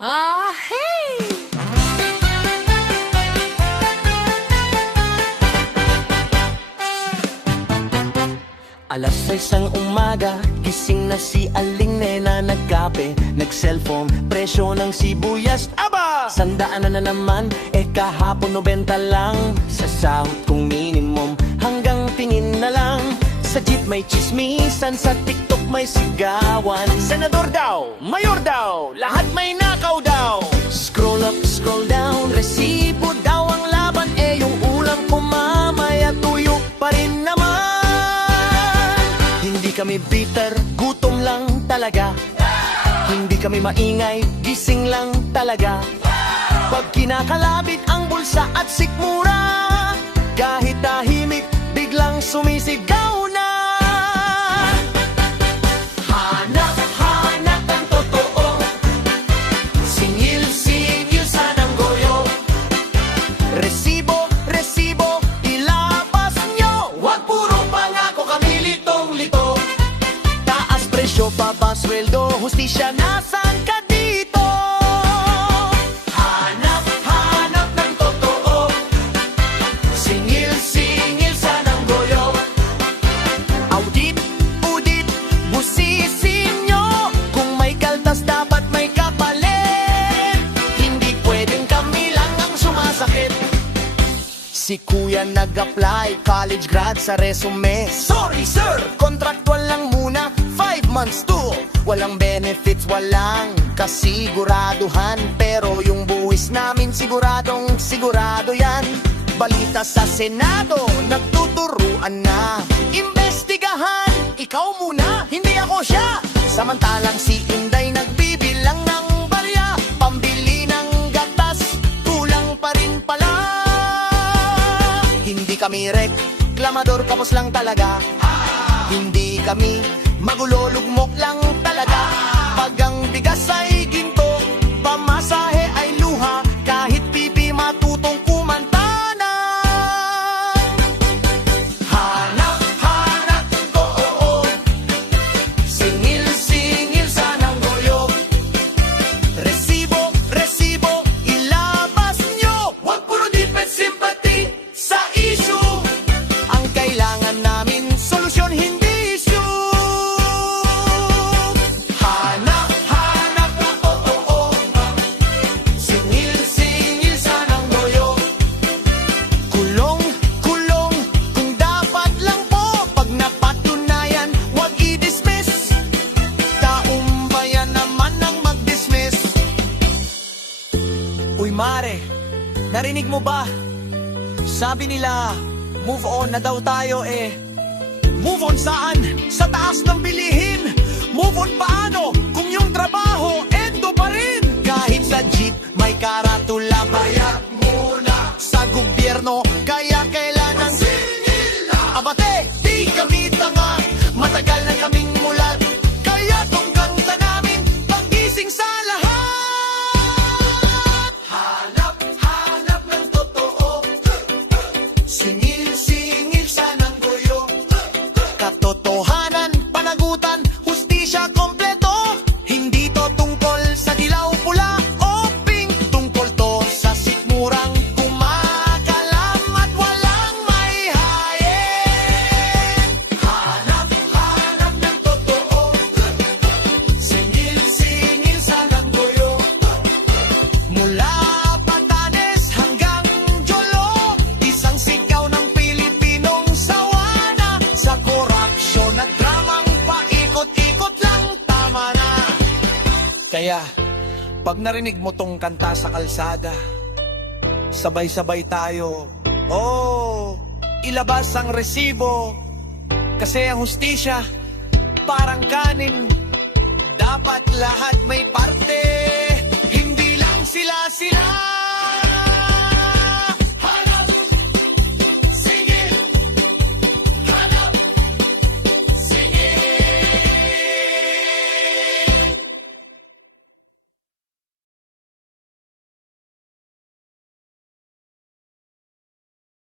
Ah, hey! Alas 6 ang umaga, gising na si Aling Nena. Nagkape, nag-cellphone, presyo ng sibuyas aba! 100 na naman, kahapon 90 lang. Sa sahod kong minimum, hanggang tingin na lang. Sa jeep may chismisan, sa TikTok may sigawan. Senador daw, mayor daw, lahat may nakaw daw. Scroll up, scroll down, resibo daw ang laban. Yung ulam ko mamaya tuyo pa rin naman. Hindi kami bitter, gutom lang talaga. Hindi kami maingay, gising lang talaga. Pag kinakalabit ang bulsa at sikmura, kahit tahimik, biglang sumisigaw na. Hanap, hanap ang totoo. Singil, singil sa nanggoyo. Resibo, resibo, ilabas nyo. Wag puro pangako kami litong-lito. Taas presyo, baba sweldo, hustisya, nasan ka dito? Hanap, hanap ng totoo. Singil, singil sa nanggoyo. Audit, udit, busisin nyo. Kung may kaltas dapat may kapalit. Hindi pwedeng kami lang ang sumasakit. Si kuya nag-apply, college grad sa resume. Sorry sir, contractual lang muna, 5 months to. Walang benefits, walang kasiguraduhan. Pero yung buwis namin siguradong sigurado yan. Balita sa Senado, nagtuturuan na. Imbestigahan, ikaw muna, hindi ako siya. Samantalang si Inday nagbibilang ng barya. Pambili ng gatas, kulang pa rin pala. Hindi kami reklamador, kapos lang talaga. Hindi kami magulolugmok lang talaga. Pag ang bigas ay ginto, pamasahe ay luha. Kahit pipi matutong kumanta na. Hanap, hanap ng totoo. Singil, singil sa nanggoyo. Resibo, resibo, ilabas nyo. Huwag puro defense sympathy sa issue. Ang kailangan namin, solusyon hindi issue. Hanap, hanap ng totoo. Singil, singil sa nanggoyo. Kulong, kulong, kung dapat lang po. Pag napatunayan, wag i-dismiss. Taumbayan naman ang mag-dismiss. Uy mare, narinig mo ba? Sabi nila, move on na daw tayo Move on saan? Sa taas ng bilihin. Move on paano? Kung yung trabaho, endo pa rin. Kahit sa jeep, may karatula. Bayad muna sa gobyerno, kaya kailangan singil na. Abate, di kami tanga. Matagal na kaming mulat. Kaya tong kanta namin, panggising sa lahat. Hanap, hanap ng totoo. Singil, singil sa nanggoyo. Katotohanan, panagutan, hustisya kompleto. Hindi to tungkol sa dilaw, pula o pink. Tungkol to sa sikmurang kumakalam at walang may hayin. Hanap, hanap ng totoo. Singil, singil sa nanggoyo. Mula Batanes hanggang Jolo, isang sigaw ng Pilipinong sawana. Sa korupsyon at dramang paikot-ikot lang, tama na. Kaya, pag narinig mo tong kanta sa kalsada, sabay-sabay tayo, ilabas ang resibo. Kasi ang hustisya, parang kanin, dapat lahat may parte. Hindi lang sila-sila.